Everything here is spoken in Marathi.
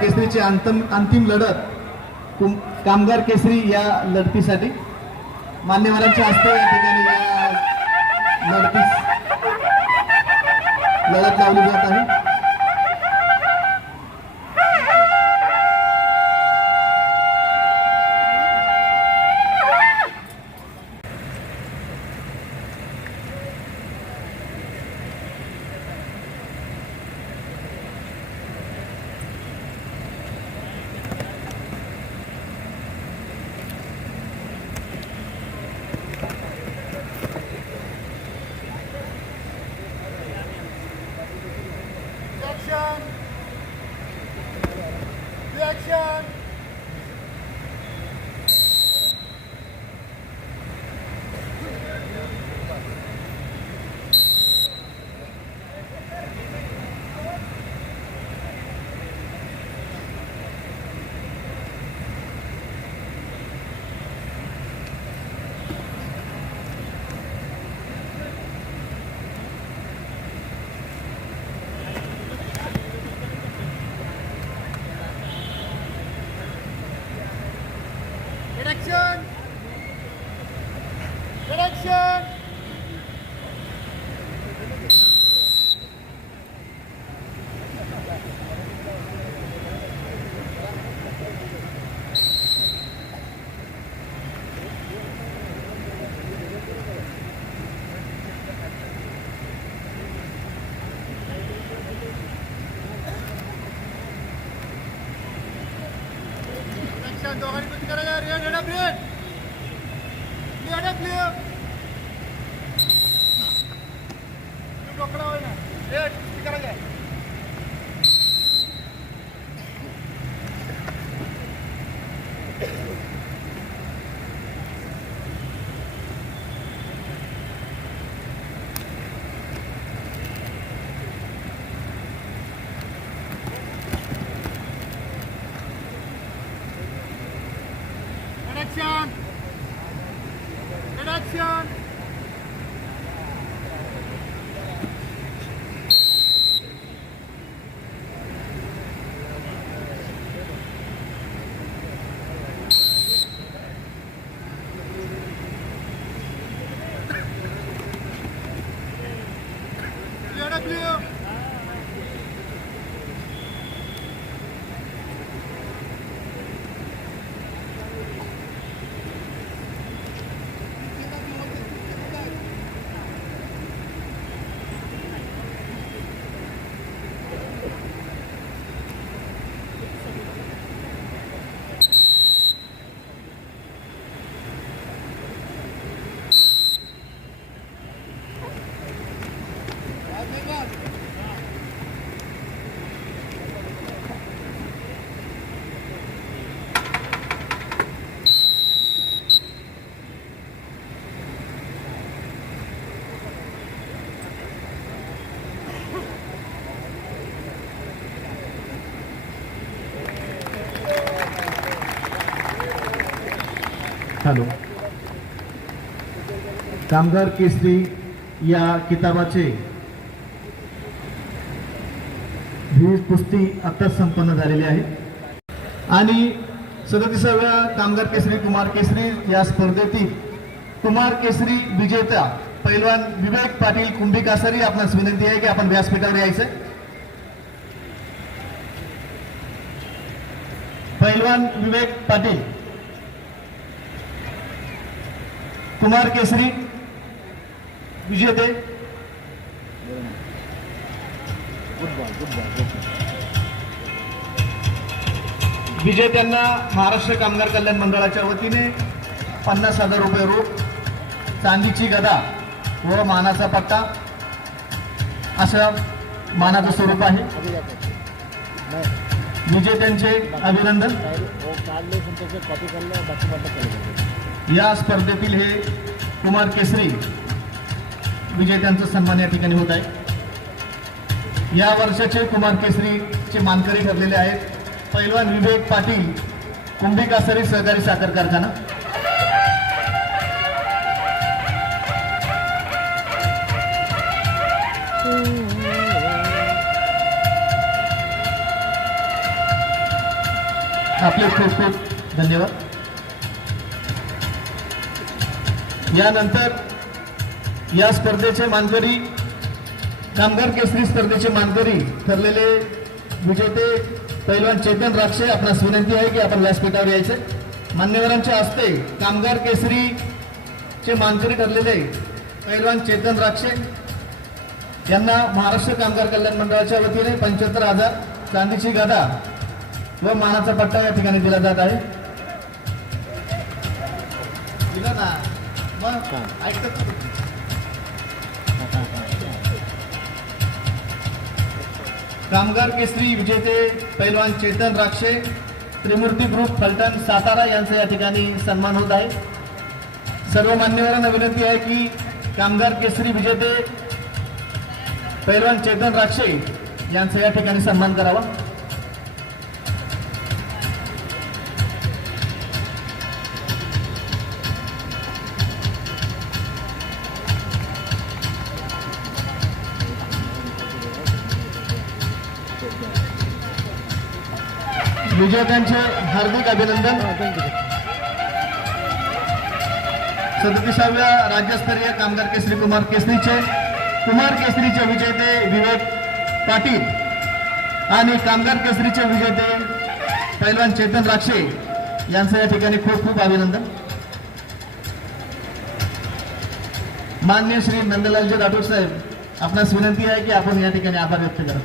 केसरीची अंतिम अंतिम लढत कामगार केसरी या लढतीसाठी मान्यवरांच्या हस्ते या ठिकाणी या लढतीस लढत लावली जात आहे. action! दोघांनी कुस्ती करायला real head up real head up clear डोकळा होईल ना रेड कुस्ती करायला Redaktion! Redaktion! Hello कामगार केसरी या किताबाचे ही कुस्ती आत्ताच संपन्न झालेली आहे. आणि सदतीसाव्या कामगार केसरी कुमार केसरी या स्पर्धेतील कुमार केसरी विजेता पैलवान विवेक पाटील कुंभिकासरी आपणास विनंती आहे की आपण व्यासपीठावर यायचं पैलवान विवेक पाटील कुमार केसरी विजेते विजेत्यांना महाराष्ट्र कामगार कल्याण मंडळाच्या वतीने पन्नास हजार रुपये रोख चांदीची गदा व मानाचा पट्टा. अशा मानाचं स्वरूप आहे. विजेत्यांचे अभिनंदन. या स्पर्धेतील हे कुमार केसरी विजेत्यांचा सन्मान या ठिकाणी होत आहे. या वर्षाचे कुमार केसरीचे मानकरी ठरलेले आहेत. पैलवान विवेक पाटील कुंभिकासरी सहकारी साखर कारखाना. आपले खूप खूप धन्यवाद. यानंतर या स्पर्धेचे मानकरी कामगार केसरी स्पर्धेचे मानकरी ठरलेले विजेते पैलवान चेतन राक्षे आपणास विनंती आहे की आपण व्यासपीठावर यायचे. मान्यवरांच्या हस्ते कामगार केसरी चे मानकरी ठरलेले पैलवान चेतन राक्षे यांना महाराष्ट्र कामगार कल्याण मंडळाच्या वतीने पंच्याहत्तर हजार चांदीची गदा व मानाचा पट्टा या ठिकाणी दिला जात आहे. दिला ना? मग ऐकतात कामगार केसरी विजेते पैलवान चेतन राक्षे त्रिमूर्ती ग्रुप फलटण सातारा यांचा या ठिकाणी सन्मान होत आहे. सर्व मान्यवरांना विनंती आहे की कामगार केसरी विजेते पैलवान चेतन राक्षे यांचा या ठिकाणी सन्मान करावा. विजेत्यांचे हार्दिक अभिनंदन. सदतीसाव्या राज्यस्तरीय कामगार केसरी कुमार केसरीचे कुमार केसरीचे विजेते विवेक पाटील आणि कामगार केसरीचे विजेते पैलवान चेतन राक्षे यांचं या ठिकाणी खूप खूप अभिनंदन. मान्य श्री नंदलालजी राठोड साहेब आपणास विनंती आहे की आपण या ठिकाणी आभार व्यक्त करा